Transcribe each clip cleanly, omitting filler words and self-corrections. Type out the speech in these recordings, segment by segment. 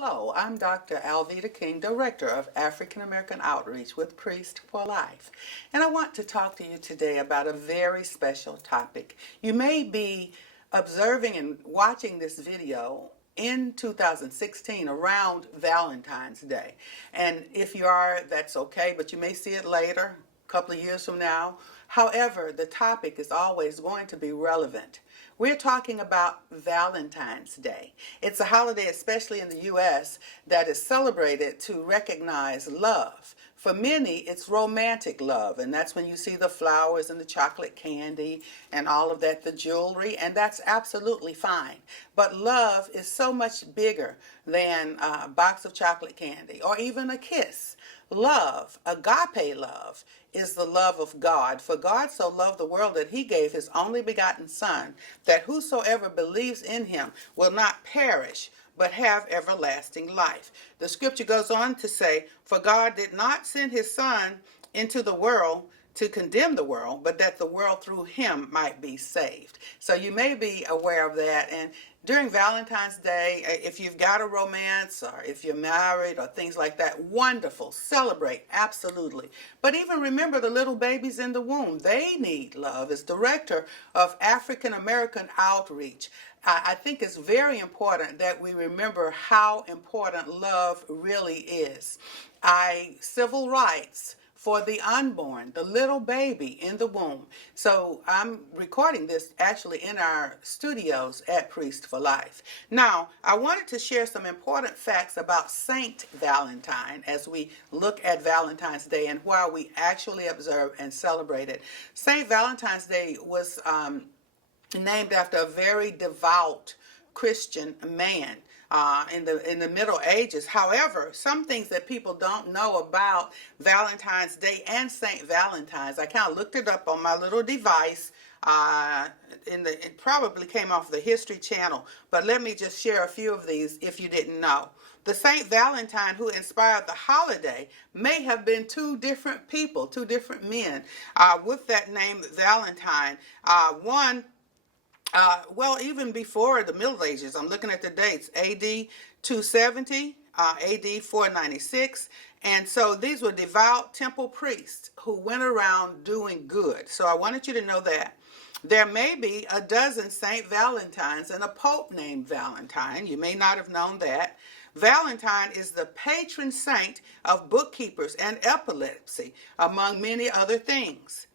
Hello, I'm Dr. Alveda King, Director of African American Outreach with Priest for Life. And I want to talk to you today about a very special topic. You may be observing and watching this video in 2016 around Valentine's Day. And if you are, that's okay, but you may see it later, a couple of years from now. However, the topic is always going to be relevant. We're talking about Valentine's Day. It's a holiday, especially in the U.S., that is celebrated to recognize love. For many, it's romantic love, and that's when you see the flowers and the chocolate candy and all of that, the jewelry, and that's absolutely fine. But love is so much bigger than a box of chocolate candy or even a kiss. Love, agape love, is the love of God. For God so loved the world that he gave his only begotten Son, that whosoever believes in him will not perish, but have everlasting life. The scripture goes on to say, for God did not send his Son into the world to condemn the world, but that the world through him might be saved. So you may be aware of that. And during Valentine's Day, if you've got a romance or if you're married or things like that, wonderful, celebrate, absolutely. But even remember the little babies in the womb. They need love. As director of African American Outreach, I think it's very important that we remember how important love really is. Civil rights for the unborn, the little baby in the womb. So I'm recording this actually in our studios at Priest for Life. Now, I wanted to share some important facts about Saint Valentine as we look at Valentine's Day and why we actually observe and celebrate it. Saint Valentine's Day was named after a very devout Christian man in the Middle Ages. However, some things that people don't know about Valentine's Day and Saint Valentine's, I kind of looked it up on my little device. It probably came off the History Channel, but let me just share a few of these if you didn't know. The Saint Valentine who inspired the holiday may have been two different people, two different men with that name Valentine. Even before the Middle Ages, I'm looking at the dates, AD 270, AD 496. And so these were devout temple priests who went around doing good. So I wanted you to know that. There may be a dozen Saint Valentines and a pope named Valentine. You may not have known that. Valentine is the patron saint of bookkeepers and epilepsy, among many other things.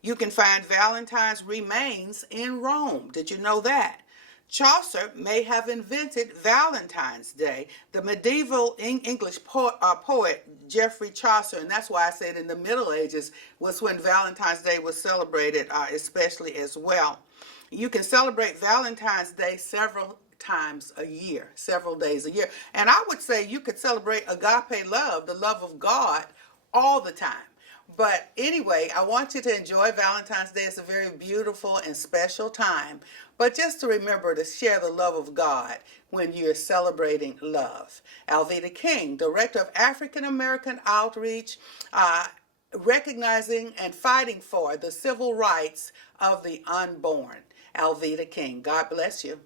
You can find Valentine's remains in Rome. Did you know that? Chaucer may have invented Valentine's Day, the medieval English poet Geoffrey Chaucer, and that's why I said in the Middle Ages was when Valentine's Day was celebrated especially as well. You can celebrate Valentine's Day several times a year, several days a year. And I would say you could celebrate agape love, the love of God, all the time. But anyway, I want you to enjoy Valentine's Day. It's a very beautiful and special time. But just to remember to share the love of God when you're celebrating love. Alveda King, Director of African American Outreach, recognizing and fighting for the civil rights of the unborn. Alveda King. God bless you.